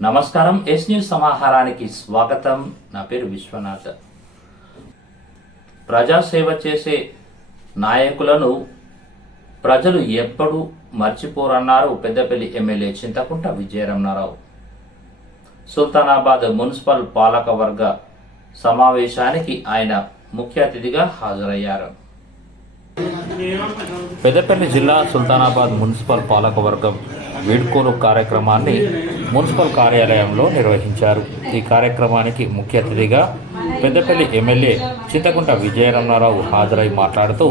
నమస్కారం. Yes news సమాహారానికి స్వాగతం. నా పేరు విశ్వనాథ్. ప్రజాసేవ చేసే నాయకులను ప్రజలు ఎప్పుడూ మర్చిపోరన్నారు పెద్దపల్లి ఎమ్మెల్యే చింతకుంట విజయరమణారావు. సుల్తానాబాద్ మున్సిపల్ పాలకవర్గ సమావేశానికి ఆయన ముఖ్య అతిథిగా హాజరయ్యారు. పెద్దపల్లి జిల్లా సుల్తానాబాద్ మున్సిపల్ పాలకవర్గం వీడ్కోలు కార్యక్రమాన్ని మున్సిపల్ కార్యాలయంలో నిర్వహించారు. ఈ కార్యక్రమానికి ముఖ్య అతిథిగా పెద్దపల్లి ఎమ్మెల్యే చింతకుంట విజయరమణారావు హాజరై మాట్లాడుతూ,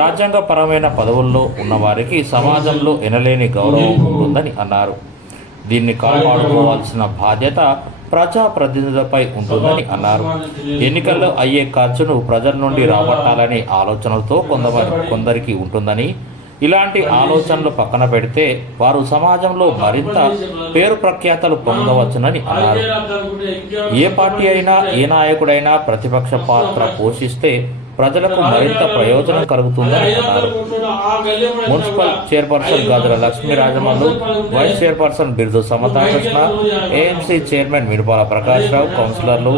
రాజ్యాంగపరమైన పదవుల్లో ఉన్నవారికి సమాజంలో ఎనలేని గౌరవం ఉంటుందని అన్నారు. దీన్ని కాపాడుకోవాల్సిన బాధ్యత ప్రజాప్రతినిధులపై ఉంటుందని అన్నారు. ఎన్నికల్లో అయ్యే ఖర్చును ప్రజల నుండి రాబట్టాలనే ఆలోచనలతో కొందరికి ఉంటుందని, ఇలాంటి ఆలోచనలు పక్కన పెడితే వారు సమాజంలో మరింత పేరు ప్రఖ్యాతలు పొందవచ్చునని అన్నారు. ఏ పార్టీ అయినా ఏ నాయకుడైనా ప్రతిపక్ష పాత్ర పోషిస్తే ప్రజలకు మరింత ప్రయోజనం కలుగుతుందని అన్నారు. Municipal chairperson Gadula Lakshmi Rajamallu, vice chairperson Birdu Samathakrishna, AMC chairman Midupala Prakash Rao, కౌన్సిలర్లు,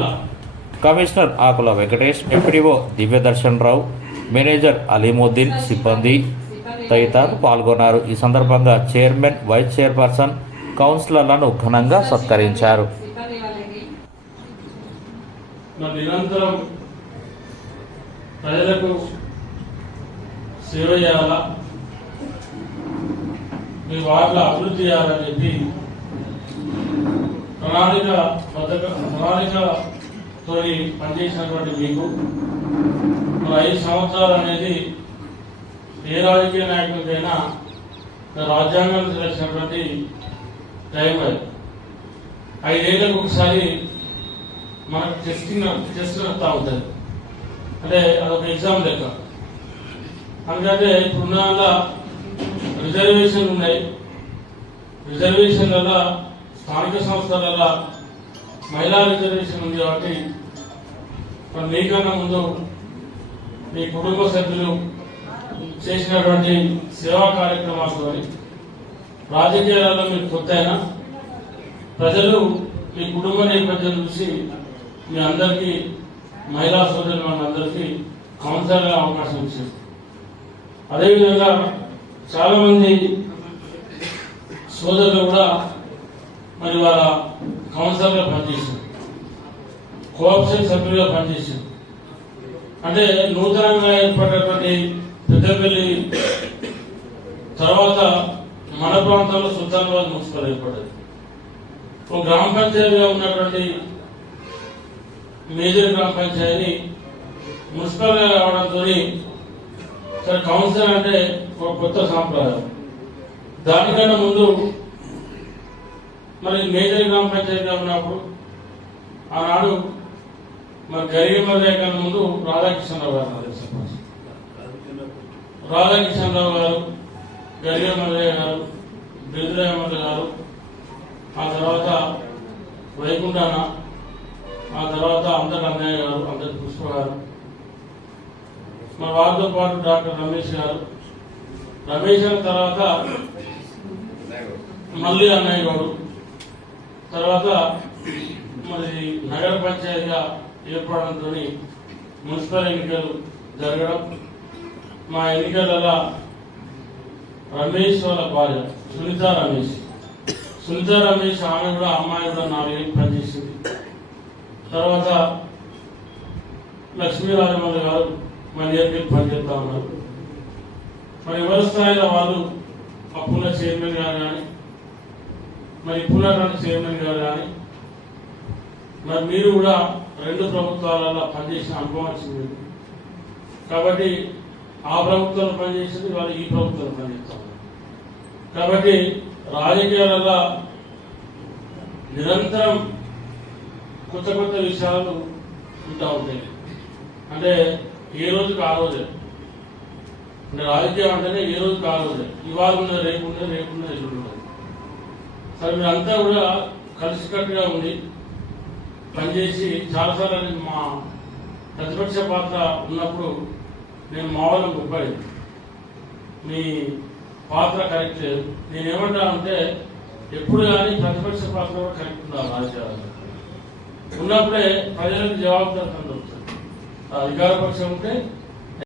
commissioner Akula Venkatesh, MPDO Divyadarshan Rao, manager Alimuddin, సిబ్బంది తదితరులు పాల్గొన్నారు. ఈ సందర్భంగా చైర్మన్, వైస్ చైర్పర్సన్, కౌన్సిలర్లను ఘనంగా సత్కరించారు. ప్రజలకు సేవ చేయాలా, మీ వార్ల అభివృద్ధి చేయాలని చెప్పి ప్రణాళికతో పనిచేసినటువంటి మీకు 5 సంవత్సరాలు అనేది ఏ రాజకీయ నాయకులకైనా రాజ్యాంగం తెలిసినటువంటి టైం. అది 5 ఏళ్ళకు ఒకసారి మనకు టెస్ట్ వస్తూ ఉంటుంది. అంటే అదొక ఎగ్జామ్ లెక్క. అందుకంటే ఇప్పుడున్న రిజర్వేషన్లు ఉన్నాయి. రిజర్వేషన్ల స్థానిక సంస్థల మహిళా రిజర్వేషన్ ఉంది. కాబట్టి మీకన్నా ముందు మీ కుటుంబ సభ్యులు చేసినటువంటి సేవా కార్యక్రమాలతో రాజకీయాలలో మీకు కొత్త అయినా ప్రజలు మీ కుటుంబ నేపథ్యం చూసి మీ అందరికీ, మహిళా సోదరులు మనందరికీ కౌన్సిలర్గా అవకాశం ఇచ్చింది. అదేవిధంగా చాలా మంది సోదరులు కూడా మరి వాళ్ళ కౌన్సిలర్గా పనిచేశారు, కోఆపరేషన్ సభ్యులుగా పనిచేశారు. అంటే నూతనంగా ఏర్పడినటువంటి పెద్దపల్లి తర్వాత మన ప్రాంతంలో సుల్తానాబాద్ మున్సిపల్ ఏర్పడ్డది. ఒక గ్రామ పంచాయతీగా ఉన్నటువంటి మేజర్ గ్రామ పంచాయతీ మున్సిపల్గా రావడంతో సరే కౌన్సిలర్ అంటే ఒక కొత్త సాంప్రదాయం. దానికన్నా ముందు మరి మేజర్ గ్రామ పంచాయతీగా ఉన్నప్పుడు ఆనాడు మరి గరిమల్లయ్య కన్నా ముందు రాధాకృష్ణరావు గారు, రాధాకృష్ణరావు గారు, గరిమల్లయ్య గారు, బిరుదురాయమల్ల గారు, ఆ తర్వాత వైకుంఠాన, ఆ తర్వాత అందరి అన్నయ్య గారు, అందరి పుష్ప గారు, మరి వారితో పాటు డాక్టర్ రమేష్ గారు, రమేష్ గారి తర్వాత మళ్ళీ అన్నయ్య గారు, తర్వాత మరి నగర పంచాయతీగా ఏర్పడంతో మున్సిపల్ ఎన్నికలు జరగడం, మా ఎన్నికలలో రమేష్ వాళ్ళ భార్య సునీత రమేష్ ఆమె కూడా, అమ్మాయి కూడా 4 ఏళ్ళు పనిచేసింది. తర్వాత లక్ష్మీరాజమల్ల గారు మన ఏపీ పనిచేస్తా ఉన్నారు. మరి ఎవరి స్థాయిలో వాళ్ళు అప్పున్న చైర్మన్ గారు కానీ, మరి ఇప్పుడున్నటువంటి చైర్మన్ గారు కానీ, మరి మీరు కూడా 2 ప్రభుత్వాలలో పనిచేసిన అనుభవం వచ్చింది. కాబట్టి ఆ ప్రభుత్వంలో పనిచేసింది, వాళ్ళు ఈ ప్రభుత్వంలో పనిచేస్తా ఉన్నారు. కాబట్టి రాజకీయాలలో నిరంతరం కొత్త విషయాలు ఉంటా ఉంటాయి. అంటే ఏ రోజుకి ఆ రోజే, అంటే రాజకీయం అంటేనే ఏ రోజుకి ఆ రోజే, ఇవాళ ఉన్నది రేపు ఉన్నది, రేపు ఉన్నది ఎల్లుండి ఉన్నది. సరే మీరంతా కూడా కలిసికట్టుగా ఉండి పనిచేసి చాలాసార్లు మా ప్రతిపక్ష పాత్ర ఉన్నప్పుడు నేను మా వాళ్ళని గొప్పది, మీ పాత్ర కరెక్ట్ లేదు. నేనేమంటానంటే ఎప్పుడు కానీ ప్రతిపక్ష పాత్ర కూడా కరెక్ట్ ఉండాలి రాజకీయాలు ఉన్నప్పుడే ప్రజలకు జవాబుదారితనం దొరుకుతుంది. అధికార పక్షం ఉంటే